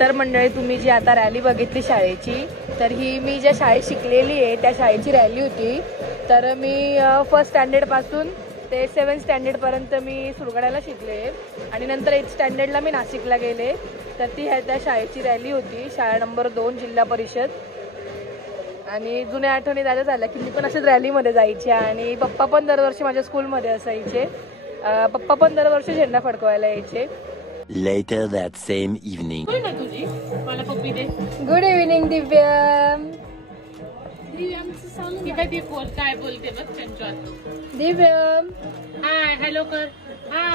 तर मंडळी तुम्ही जी आता रॅली बघितली शाळेची, तर ही मी ज्या शाळेत शिकलेली आहे त्या शाळेची रॅली होती. तर मी फर्स्ट स्टँडर्डपासून ते 7th स्टँडर्डपर्यंत मी सुरगाण्याला शिकले आणि नंतर 8th स्टँडर्डला मी नाशिकला गेले. तर ती त्या शाळेची रॅली होती, शाळा नंबर 2 जिल्हा परिषद. आणि जुन्या आठवणी जायला झाल्या की मी पण अशाच रॅलीमध्ये जायचे आणि पप्पा पण दरवर्षी माझ्या स्कूलमध्ये असायचे. पप्पा पण दरवर्षी झेंडा फडकवायला यायचे. Later that same evening. Good evening Divya. Divya high, hello कर.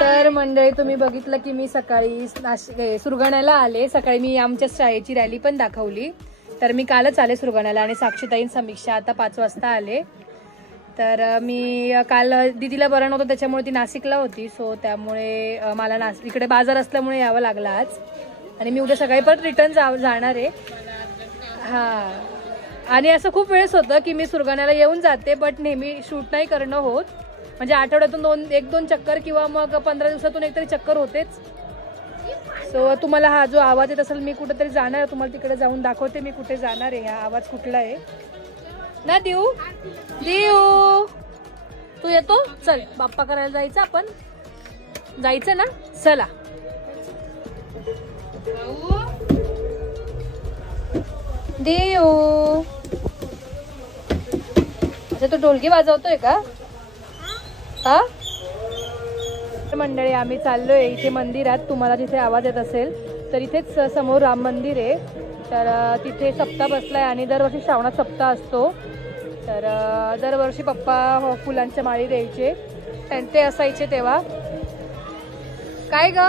तर मंडळी तुम्ही बघितलं की मी सकाळी सुरगाण्याला आले. सकाळी मी आमच्या शाळेची रॅली पण दाखवली. तर मी कालच आले सुरगाण्याला आणि साक्षीताईन समीक्षा आता 5 वाजता आले. तर मी काल दीदीला बरं नव्हतं त्याच्यामुळे ती नाशिकला होती. सो त्यामुळे मला इकडे बाजार असल्यामुळे यावं लागलं आज. आणि मी उद्या सकाळी परत रिटर्न जाणार आहे. हां, आणि असं खूप वेळेस होतं की मी सुरगाण्याला येऊन जाते बट नेहमी शूट नाही करणं होत. म्हणजे आठवड्यातून 1-2 चक्कर किंवा मग 15 दिवसातून एकतरी चक्कर होतेच. सो तुम्हाला हा जो आवाज येत असेल मी कुठेतरी जाणार आहे, तुम्हाला तिकडे जाऊन दाखवते मी कुठे जाणार आहे. हा आवाज कुठला आहे ना. देऊ देऊ तू येतो? चल बाप्पा करायला जायचं, आपण जायचं ना. चला देऊ. अच्छा तू ढोलकी वाजवतोय का? हा मंडळी आम्ही चाललोय इथे मंदिरात. तुम्हाला जिथे आवाज येत असेल तर इथेच समोर राम मंदिर आहे. तर तिथे सप्ताह बसलाय आणि दरवर्षी श्रावणात सप्ताह असतो. तर दरवर्षी पप्पा फुलांच्या माळी द्यायचे, ते असायचे तेव्हा. काय ग,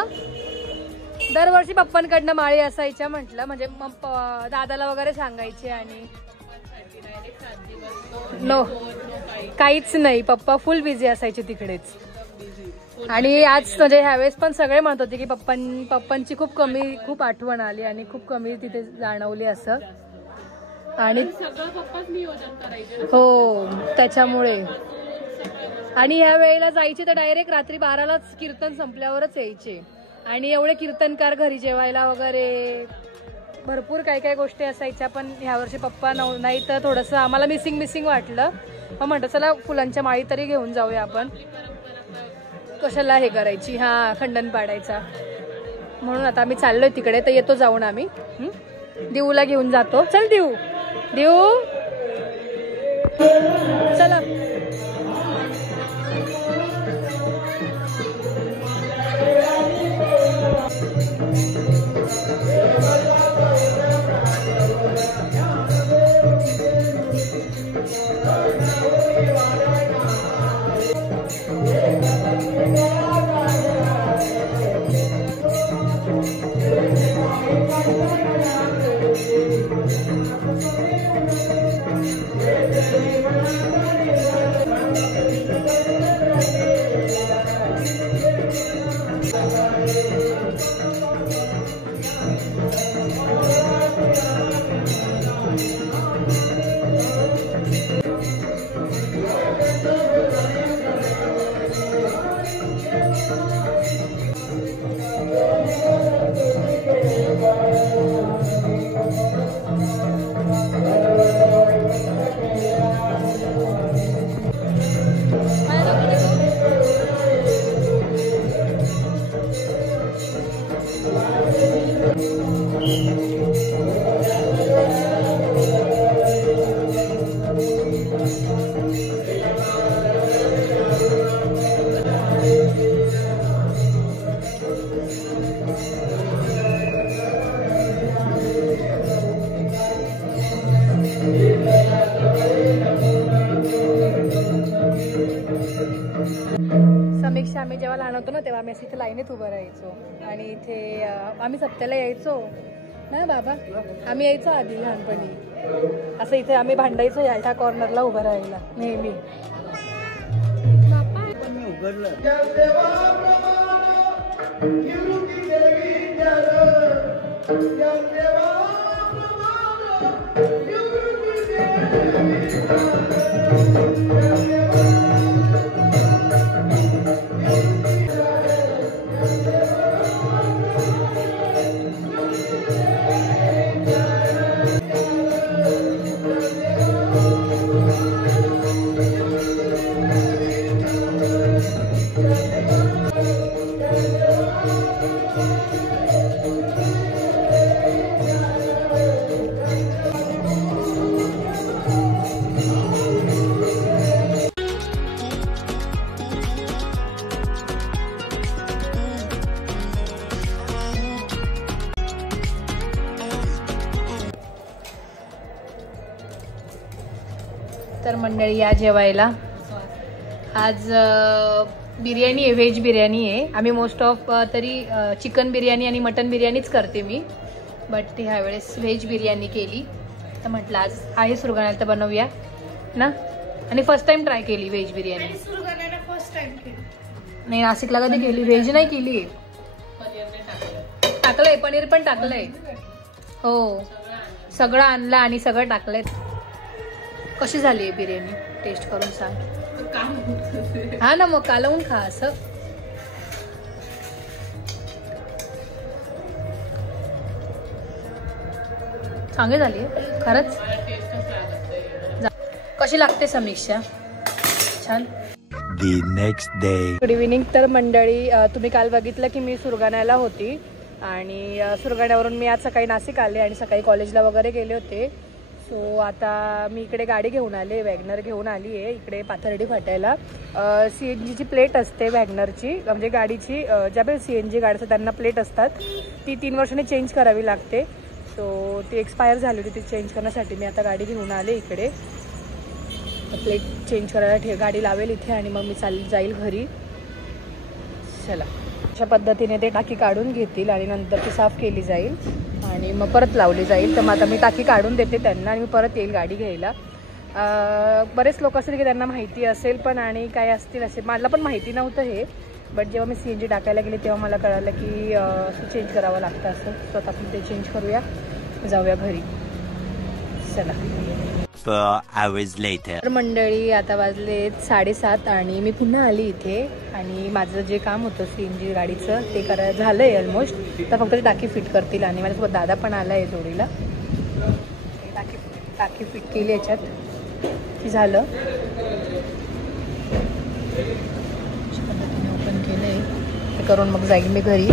दरवर्षी पप्पांकडनं माळी असायच्या म्हटलं. म्हणजे मग दादाला वगैरे सांगायचे आणि नो काहीच नाही, पप्पा फुल बिझी असायचे तिकडेच. आणि आज म्हणजे ह्यावेळेस पण सगळे म्हणत होते की पप्पांची खूप आठवण आली आणि खूप कमी तिथे जाणवली असं. आणि हो त्याच्यामुळे. आणि ह्या वेळेला जायचे तर डायरेक्ट रात्री 12लाच कीर्तन संपल्यावरच यायचे. आणि एवढे कीर्तनकार घरी जेवायला वगैरे भरपूर काय गोष्टी असायच्या. पण ह्यावर्षी पप्पा नाही तर थोडंसं आम्हाला मिसिंग वाटलं. मग म्हटलं चला फुलांच्या माळी तरी घेऊन जाऊया आपण, कशाला हे करायची. हा खंडन पाडायचा म्हणून आता आम्ही चाललोय तिकडे. तर येतो जाऊन आम्ही. देऊला घेऊन जातो. चल देऊ चला. समीक्षा आम्ही जेव्हा लहान होतो ना तेव्हा आम्ही इथे लाईनीत उभं राहायचो. आणि इथे आम्ही सप्त्याला यायचो ना बाबा. आम्ही यायचो आधी लहानपणी असं. इथे आम्ही भांडायचो ह्या कॉर्नरला उभं राहायला नेहमी. तर मंडळी या जेवायला. आज बिर्याणी आहे, व्हेज बिर्याणी आहे. आम्ही मोस्ट ऑफ तरी चिकन बिर्याणी आणि मटन बिर्याणीच करते मी, बट ह्या वेळेस व्हेज बिर्याणी केली. तर म्हटलं आज आहे सुरगाण्याला तर बनवूया ना. आणि फर्स्ट टाइम ट्राय केली व्हेज बिर्याणी. नाही, नाशिकला कधी केली व्हेज नाही केली. टाकलंय, पनीर पण टाकलंय. हो, सगळं आणलं आणि सगळं टाकलंय. कशी झाली आहे बिर्याणी, टेस्ट करून सांग. हा ना, मग कालवून खा असं. चांगली झाली खरंच. कशी लागते समीक्षा? छान. The next day. Good evening. तर मंडळी तुम्ही काल बघितलं की मी सुरगाण्याला होती आणि सुरगाण्यावरून मी आज सकाळी नाशिक आले आणि सकाळी कॉलेजला वगैरे गेले होते. सो आता मी इकडे गाडी घेऊन आले, वॅगनर घेऊन आली आहे इकडे पाथर्डी फाट्याला. CNGची प्लेट असते वॅगनरची, म्हणजे गाडीची ज्या पण CNG गाड्या असतात त्यांना प्लेट असतात, ती 3 वर्षांनी चेंज करावी लागते. सो ती एक्सपायर झाली होती, ती चेंज करण्यासाठी मी आता गाडी घेऊन आले इकडे. प्लेट चेंज करायला गाडी लावेल इथे आणि मग मी जाईल घरी. चला, अशा पद्धतीने ते टाकी काढून घेतील आणि नंतर ती साफ केली जाईल आणि मग परत लावली जाईल. तर मग आता मी टाकी काढून देते त्यांना आणि मी परत येईल गाडी घ्यायला. बरेच लोक असतील की त्यांना माहिती असेल पण आणि काय असतील असेल, मला पण माहिती नव्हतं हे. बट जेव्हा मी CNG टाकायला गेले तेव्हा मला कळालं की चेंज करावं लागतं असं. स्वतः आपण ते चेंज करूया, जाऊया घरी. चला. 4 hours later. तर मंडळी आता वाजले 7:30 आणि मी पुन्हा आली इथे आणि माझं जे काम होतं CNG गाडीचं ते झालं आहे ऑलमोस्ट. तर फक्त ते टाकी फिट करतील आणि माझ्यासोबत दादा पण आला आहे जोडीला. टाकी फिट केली याच्यात की झालं. अशा पद्धतीने ओपन केलं आहे, ते करून मग जाईल मी घरी.